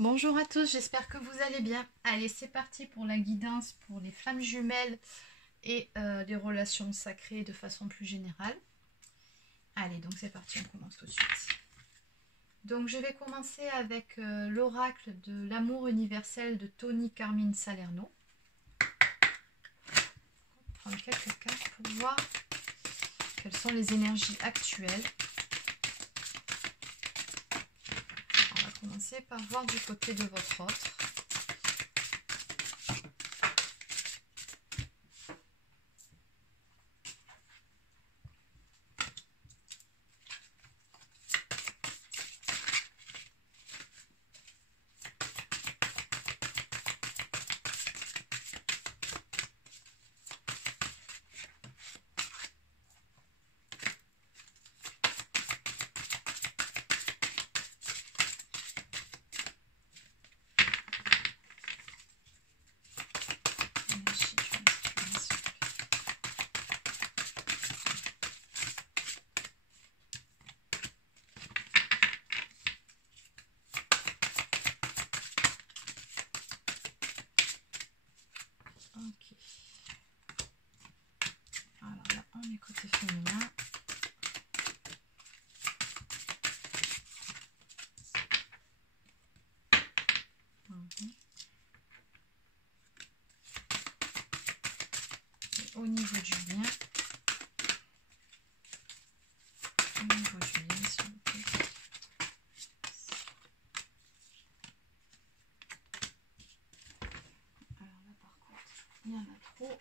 Bonjour à tous, j'espère que vous allez bien. Allez, c'est parti pour la guidance pour les flammes jumelles et les relations sacrées de façon plus générale. Allez, donc c'est parti, on commence tout de suite. Donc je vais commencer avec l'oracle de l'amour universel de Tony Carmine Salerno. On va prendre quelques cartes pour voir quelles sont les énergies actuelles. On va commencer par voir du côté de votre autre. Ok. Alors là, on est côté féminin. Et au niveau du lien, s'il vous plaît. Alors là, par contre, il y en a trop.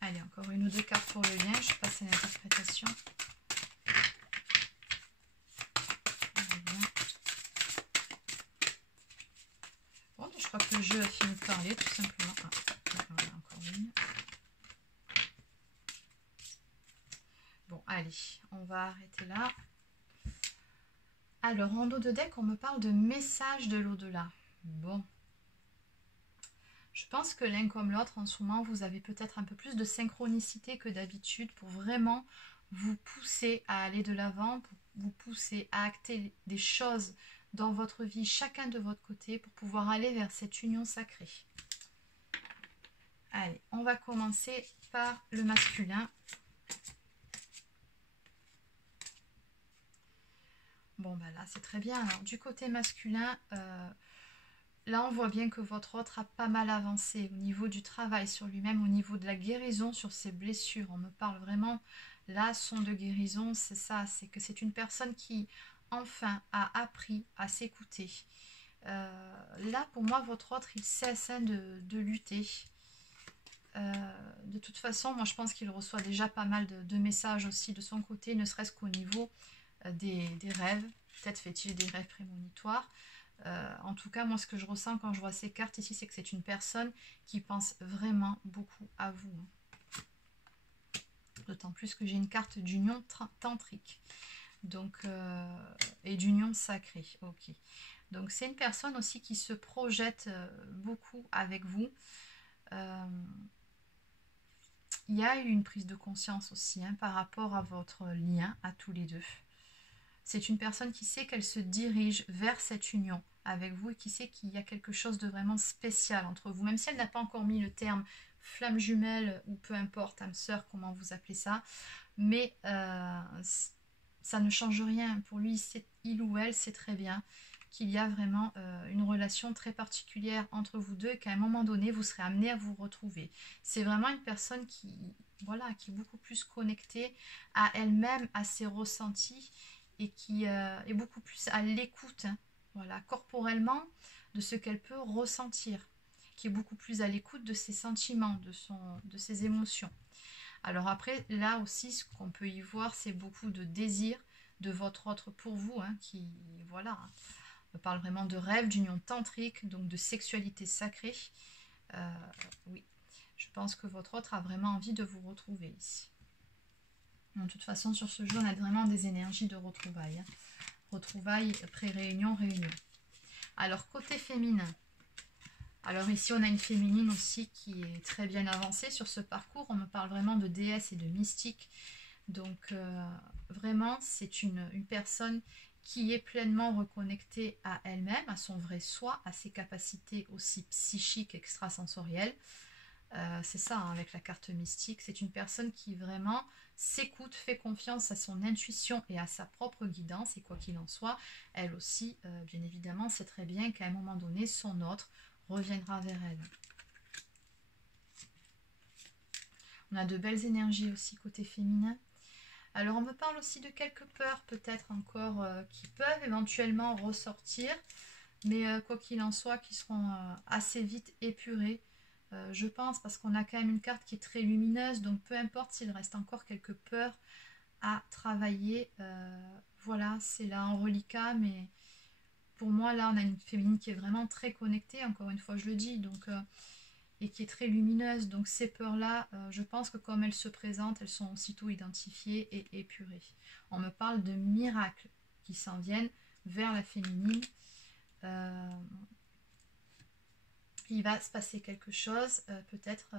Allez, encore une ou deux cartes pour le lien. Je passe à l'interprétation. Bon, je crois que le jeu a fini de parler, tout simplement. Ah, voilà, encore une. Bon, allez, on va arrêter là. Alors, en dos de deck, on me parle de message de l'au-delà. Bon. Je pense que l'un comme l'autre, en ce moment, vous avez peut-être un peu plus de synchronicité que d'habitude pour vraiment vous pousser à aller de l'avant, pour vous pousser à acter des choses dans votre vie, chacun de votre côté, pour pouvoir aller vers cette union sacrée. Allez, on va commencer par le masculin. Bon, bah là, c'est très bien. Alors, du côté masculin, là, on voit bien que votre autre a pas mal avancé au niveau du travail sur lui-même, au niveau de la guérison sur ses blessures. On me parle vraiment, là, son de guérison, c'est ça, c'est que c'est une personne qui, enfin, a appris à s'écouter. Là, pour moi, votre autre, il cesse de lutter. De toute façon, moi, je pense qu'il reçoit déjà pas mal de messages aussi de son côté, ne serait-ce qu'au niveau des rêves. Peut-être fait-il des rêves prémonitoires. En tout cas, moi, ce que je ressens quand je vois ces cartes ici, c'est que c'est une personne qui pense vraiment beaucoup à vous. D'autant plus que j'ai une carte d'union tantrique. Donc, et d'union sacrée. Ok. Donc, c'est une personne aussi qui se projette beaucoup avec vous. Il y a eu une prise de conscience aussi par rapport à votre lien à tous les deux. C'est une personne qui sait qu'elle se dirige vers cette union avec vous et qui sait qu'il y a quelque chose de vraiment spécial entre vous, même si elle n'a pas encore mis le terme flamme jumelle ou peu importe, âme sœur, comment vous appelez ça, mais ça ne change rien. Pour lui, il ou elle sait très bien qu'il y a vraiment une relation très particulière entre vous deux et qu'à un moment donné, vous serez amené à vous retrouver. C'est vraiment une personne qui, voilà, qui est beaucoup plus connectée à elle-même, à ses ressentis, et qui est beaucoup plus à l'écoute, voilà, corporellement, de ce qu'elle peut ressentir, qui est beaucoup plus à l'écoute de ses sentiments, de ses émotions. Alors après, là aussi, ce qu'on peut y voir, c'est beaucoup de désir de votre autre pour vous, qui, voilà, on parle vraiment de rêve, d'union tantrique, donc de sexualité sacrée. Oui, je pense que votre autre a vraiment envie de vous retrouver ici. De toute façon, sur ce jeu, on a vraiment des énergies de retrouvailles. Retrouvailles, pré-réunion, réunion. Alors, côté féminin. Alors ici, on a une féminine aussi qui est très bien avancée sur ce parcours. On me parle vraiment de déesse et de mystique. Donc, vraiment, c'est une personne qui est pleinement reconnectée à elle-même, à son vrai soi, à ses capacités aussi psychiques, extrasensorielles. C'est ça, hein, avec la carte mystique. C'est une personne qui vraiment s'écoute, fait confiance à son intuition et à sa propre guidance. Et quoi qu'il en soit, elle aussi, bien évidemment, sait très bien qu'à un moment donné, son autre reviendra vers elle. On a de belles énergies aussi côté féminin. Alors, on me parle aussi de quelques peurs, peut-être encore, qui peuvent éventuellement ressortir. Mais quoi qu'il en soit, qui seront assez vite épurées. Je pense, parce qu'on a quand même une carte qui est très lumineuse, donc peu importe s'il reste encore quelques peurs à travailler, voilà, c'est là en reliquat, mais pour moi là on a une féminine qui est vraiment très connectée, encore une fois je le dis, donc et qui est très lumineuse, donc ces peurs là, je pense que comme elles se présentent, elles sont aussitôt identifiées et épurées. On me parle de miracles qui s'en viennent vers la féminine. Il va se passer quelque chose, peut-être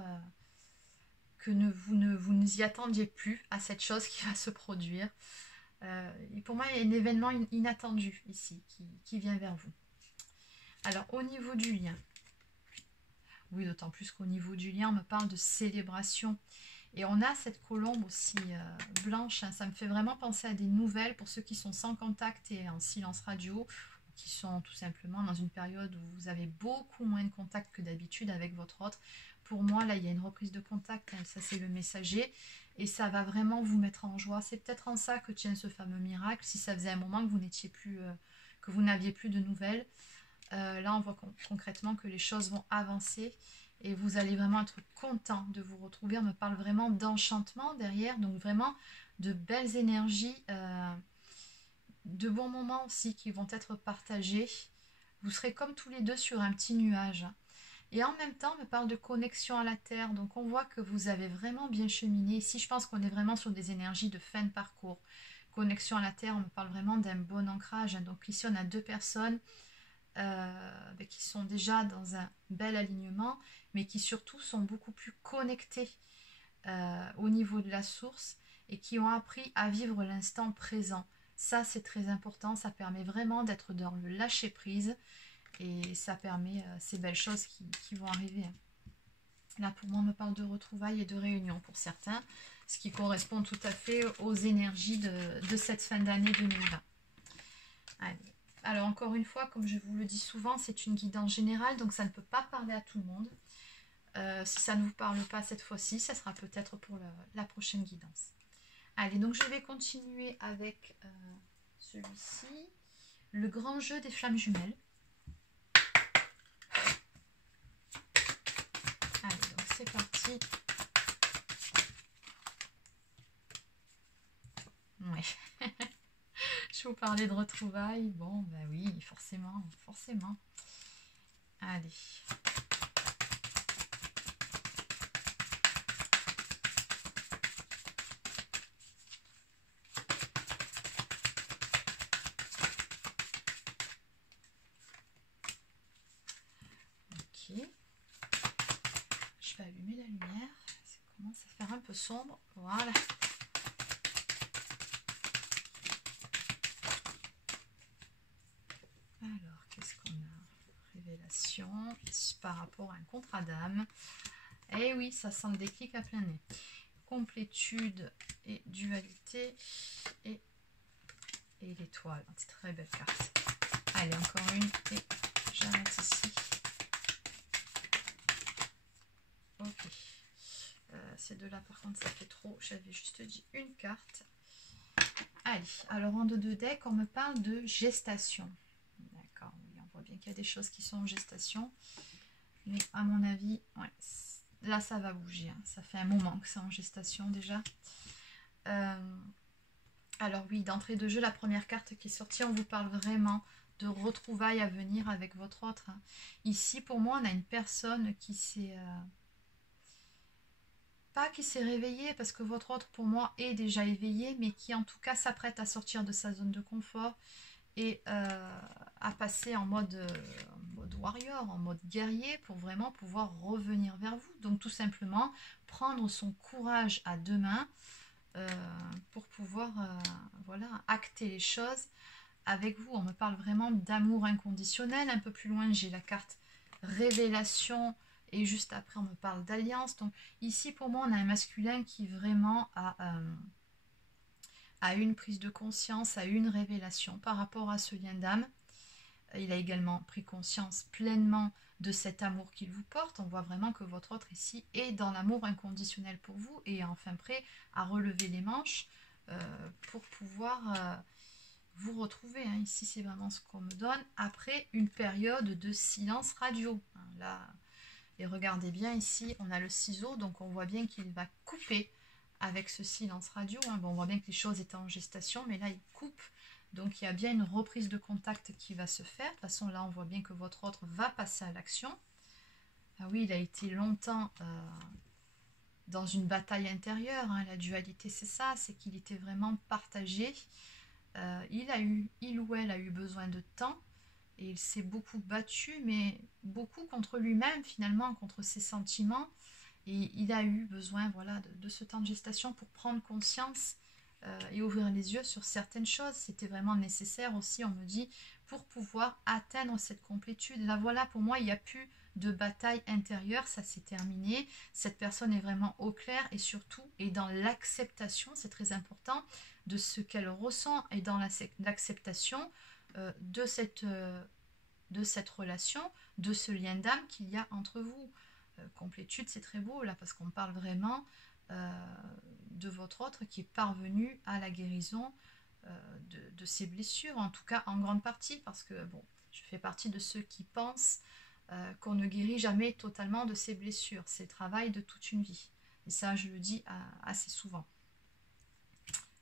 que vous ne y attendiez plus à cette chose qui va se produire. Et pour moi, il y a un événement inattendu ici qui vient vers vous. Alors, au niveau du lien, oui, d'autant plus qu'au niveau du lien, on me parle de célébration. Et on a cette colombe aussi blanche, hein. Ça me fait vraiment penser à des nouvelles pour ceux qui sont sans contact et en silence radio, qui sont tout simplement dans une période où vous avez beaucoup moins de contact que d'habitude avec votre autre. Pour moi, là, il y a une reprise de contact, hein, ça c'est le messager, et ça va vraiment vous mettre en joie. C'est peut-être en ça que tient ce fameux miracle, si ça faisait un moment que vous n'étiez plus, que vous n'aviez plus de nouvelles. Là, on voit concrètement que les choses vont avancer, et vous allez vraiment être content de vous retrouver. On me parle vraiment d'enchantement derrière, donc vraiment de belles énergies, de bons moments aussi qui vont être partagés. Vous serez comme tous les deux sur un petit nuage. Et en même temps, on me parle de connexion à la Terre. Donc on voit que vous avez vraiment bien cheminé. Ici, je pense qu'on est vraiment sur des énergies de fin de parcours. Connexion à la Terre, on me parle vraiment d'un bon ancrage. Donc ici, on a deux personnes qui sont déjà dans un bel alignement, mais qui surtout sont beaucoup plus connectées au niveau de la source et qui ont appris à vivre l'instant présent. Ça, c'est très important. Ça permet vraiment d'être dans le lâcher-prise et ça permet ces belles choses qui vont arriver. Là, pour moi, on me parle de retrouvailles et de réunions pour certains, ce qui correspond tout à fait aux énergies de cette fin d'année 2020. Allez. Alors, encore une fois, comme je vous le dis souvent, c'est une guidance générale, donc ça ne peut pas parler à tout le monde. Si ça ne vous parle pas cette fois-ci, ça sera peut-être pour la prochaine guidance. Allez, donc je vais continuer avec celui-ci, le grand jeu des flammes jumelles. Allez, donc c'est parti. Ouais. Je vous parlais de retrouvailles. Bon, ben oui, forcément, forcément. Allez. Ok. Je vais allumer la lumière. Ça commence à faire un peu sombre. Voilà. Alors, qu'est-ce qu'on a? Révélation par rapport à un contrat d'âme. Eh oui, ça sent le déclic à plein nez. Complétude et dualité et l'étoile. C'est très belle carte. Allez, encore une et j'arrête ici. Ok. Ces deux-là, par contre, ça fait trop. J'avais juste dit une carte. Allez, alors en deux decks, on me parle de gestation. D'accord, oui, on voit bien qu'il y a des choses qui sont en gestation. Mais à mon avis, ouais, là, ça va bouger. Hein. Ça fait un moment que c'est en gestation déjà. Alors oui, d'entrée de jeu, la première carte qui est sortie, on vous parle vraiment de retrouvailles à venir avec votre autre. Hein. Ici, pour moi, on a une personne qui s'est... pas qui s'est réveillée, parce que votre autre, pour moi, est déjà éveillé, mais qui, en tout cas, s'apprête à sortir de sa zone de confort et à passer en mode warrior, en mode guerrier, pour vraiment pouvoir revenir vers vous. Donc, tout simplement, prendre son courage à deux mains pour pouvoir voilà, acter les choses avec vous. On me parle vraiment d'amour inconditionnel. Un peu plus loin, j'ai la carte révélation et juste après, on me parle d'alliance. Donc ici, pour moi, on a un masculin qui vraiment a une prise de conscience, a une révélation par rapport à ce lien d'âme. Il a également pris conscience pleinement de cet amour qu'il vous porte. On voit vraiment que votre autre ici est dans l'amour inconditionnel pour vous et est enfin prêt à relever les manches pour pouvoir vous retrouver. Ici, c'est vraiment ce qu'on me donne après une période de silence radio. Là, et regardez bien ici, on a le ciseau, donc on voit bien qu'il va couper avec ce silence radio. Bon, on voit bien que les choses étaient en gestation, mais là, il coupe. Donc, il y a bien une reprise de contact qui va se faire. De toute façon, là, on voit bien que votre autre va passer à l'action. Ah oui, il a été longtemps dans une bataille intérieure. La dualité, c'est ça, c'est qu'il était vraiment partagé. Il ou elle a eu besoin de temps. Et il s'est beaucoup battu, mais beaucoup contre lui-même, finalement, contre ses sentiments. Et il a eu besoin voilà, de ce temps de gestation pour prendre conscience et ouvrir les yeux sur certaines choses. C'était vraiment nécessaire aussi, on me dit, pour pouvoir atteindre cette complétude. Là, voilà, pour moi, il n'y a plus de bataille intérieure, ça s'est terminé. Cette personne est vraiment au clair et surtout est dans l'acceptation, c'est très important, de ce qu'elle ressent et dans l'acceptation de cette relation, de ce lien d'âme qu'il y a entre vous. Complétude, c'est très beau là parce qu'on parle vraiment de votre autre qui est parvenu à la guérison de ses blessures, en tout cas en grande partie, parce que bon, je fais partie de ceux qui pensent qu'on ne guérit jamais totalement de ses blessures. C'est le travail de toute une vie. Et ça, je le dis assez souvent.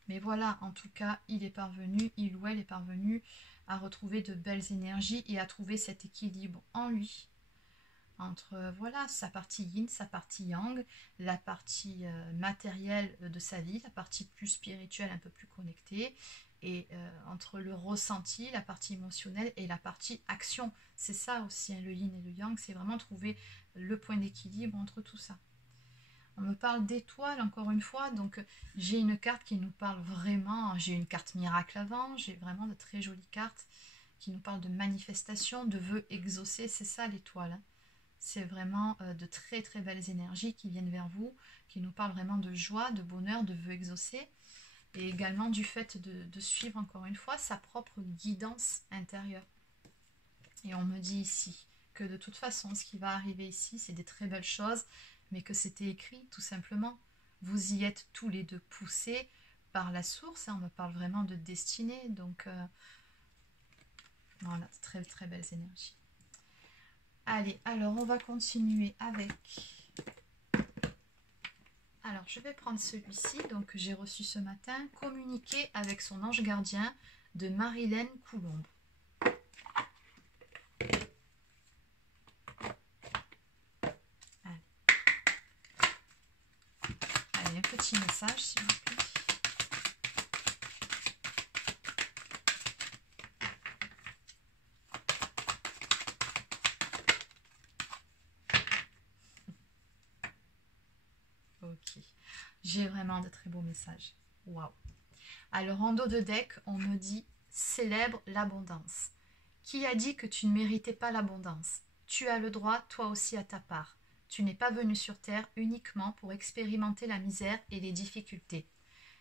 Mais voilà, en tout cas, il ou elle est parvenu à retrouver de belles énergies et à trouver cet équilibre en lui. Entre voilà, sa partie yin, sa partie yang, la partie matérielle de sa vie, la partie plus spirituelle, un peu plus connectée, et entre le ressenti, la partie émotionnelle et la partie action. C'est ça aussi, le yin et le yang, c'est vraiment trouver le point d'équilibre entre tout ça. On me parle d'étoiles, encore une fois, donc j'ai une carte qui nous parle vraiment, j'ai une carte miracle avant, j'ai vraiment de très jolies cartes qui nous parlent de manifestation, de vœux exaucés, c'est ça l'étoile. C'est vraiment de très très belles énergies qui viennent vers vous, qui nous parlent vraiment de joie, de bonheur, de vœux exaucés, et également du fait de suivre encore une fois sa propre guidance intérieure. Et on me dit ici que de toute façon, ce qui va arriver ici, c'est des très belles choses, mais que c'était écrit tout simplement. Vous y êtes tous les deux poussés par la source, on me parle vraiment de destinée, donc voilà, très très belles énergies. Allez, alors on va continuer avec... Alors, je vais prendre celui-ci, donc que j'ai reçu ce matin, communiquer avec son ange gardien de Marilène Coulombe. Allez, un petit message, s'il vous plaît. Ok, j'ai vraiment de très beaux messages. Waouh. Alors en dos de deck, on me dit célèbre l'abondance. Qui a dit que tu ne méritais pas l'abondance? Tu as le droit, toi aussi, à ta part. Tu n'es pas venu sur terre uniquement pour expérimenter la misère et les difficultés.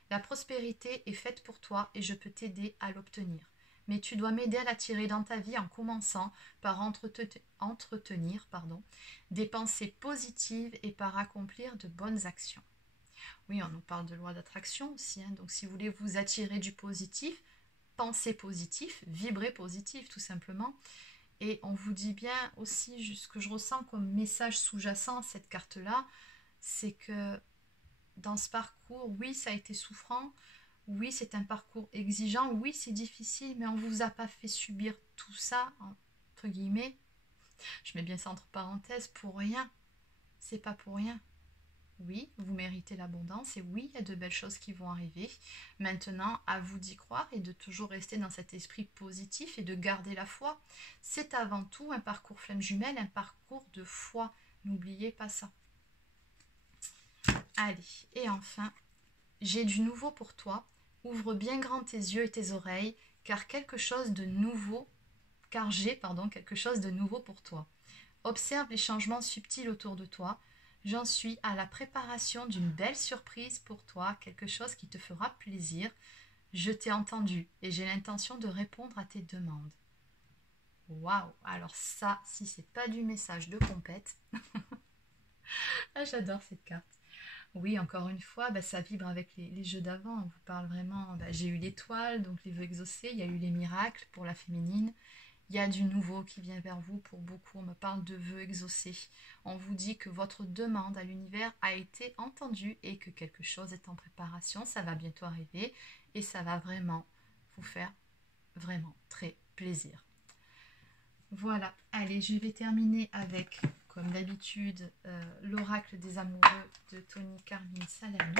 La prospérité est faite pour toi et je peux t'aider à l'obtenir. Mais tu dois m'aider à l'attirer dans ta vie en commençant par entretenir des pensées positives et par accomplir de bonnes actions. Oui, on nous parle de loi d'attraction aussi, donc si vous voulez vous attirer du positif, pensez positif, vibrez positif tout simplement. Et on vous dit bien aussi, ce que je ressens comme message sous-jacent à cette carte-là, c'est que dans ce parcours, oui, ça a été souffrant, oui, c'est un parcours exigeant, oui, c'est difficile, mais on ne vous a pas fait subir tout ça, entre guillemets, je mets bien ça entre parenthèses, pour rien. C'est pas pour rien. Oui, vous méritez l'abondance et oui, il y a de belles choses qui vont arriver. Maintenant, à vous d'y croire et de toujours rester dans cet esprit positif et de garder la foi. C'est avant tout un parcours flamme jumelle, un parcours de foi. N'oubliez pas ça. Allez, et enfin, j'ai du nouveau pour toi. Ouvre bien grand tes yeux et tes oreilles, car j'ai quelque chose de nouveau pour toi. Observe les changements subtils autour de toi. J'en suis à la préparation d'une belle surprise pour toi, quelque chose qui te fera plaisir. Je t'ai entendu et j'ai l'intention de répondre à tes demandes. Waouh! Alors ça, si c'est pas du message de compète, ah, j'adore cette carte. Oui, encore une fois, ça vibre avec les jeux d'avant. On vous parle vraiment, j'ai eu l'étoile, donc les vœux exaucés, il y a eu les miracles pour la féminine. Il y a du nouveau qui vient vers vous pour beaucoup. On me parle de vœux exaucés. On vous dit que votre demande à l'univers a été entendue et que quelque chose est en préparation. Ça va bientôt arriver et ça va vraiment vous faire vraiment très plaisir. Voilà, allez, je vais terminer avec, comme d'habitude, l'oracle des amoureux de Tony Carmine Salami.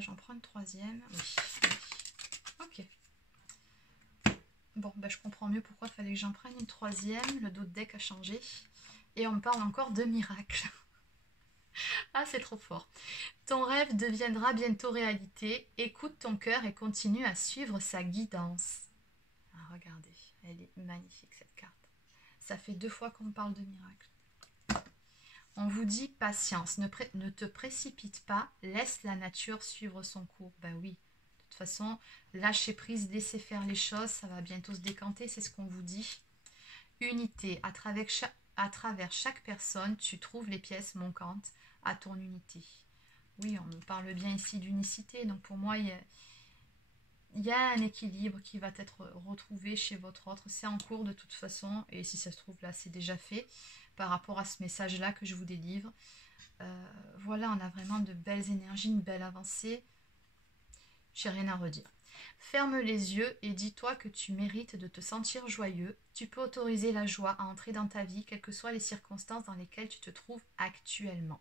J'en prends une troisième. Oui. Ok. Bon, je comprends mieux pourquoi il fallait que j'en prenne une troisième. Le dos de deck a changé. Et on me parle encore de miracle. Ah, c'est trop fort. Ton rêve deviendra bientôt réalité. Écoute ton cœur et continue à suivre sa guidance. Ah, regardez, elle est magnifique cette carte. Ça fait 2 fois qu'on me parle de miracle. On vous dit patience, ne te précipite pas, laisse la nature suivre son cours. Oui, de toute façon, lâchez prise, laissez faire les choses, ça va bientôt se décanter, c'est ce qu'on vous dit. Unité, à travers chaque personne, tu trouves les pièces manquantes à ton unité. Oui, on me parle bien ici d'unicité, donc pour moi, il y a un équilibre qui va être retrouvé chez votre autre. C'est en cours de toute façon, et si ça se trouve là, c'est déjà fait par rapport à ce message-là que je vous délivre. Voilà, on a vraiment de belles énergies, une belle avancée. J'ai rien à redire. Ferme les yeux et dis-toi que tu mérites de te sentir joyeux. Tu peux autoriser la joie à entrer dans ta vie, quelles que soient les circonstances dans lesquelles tu te trouves actuellement.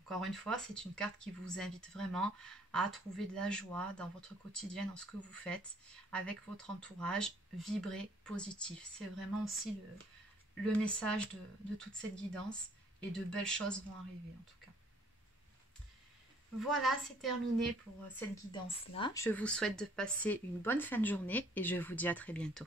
Encore une fois, c'est une carte qui vous invite vraiment à trouver de la joie dans votre quotidien, dans ce que vous faites, avec votre entourage. Vibrez positif. C'est vraiment aussi le message de toute cette guidance, et de belles choses vont arriver en tout cas. Voilà, c'est terminé pour cette guidance-là. Je vous souhaite de passer une bonne fin de journée et je vous dis à très bientôt.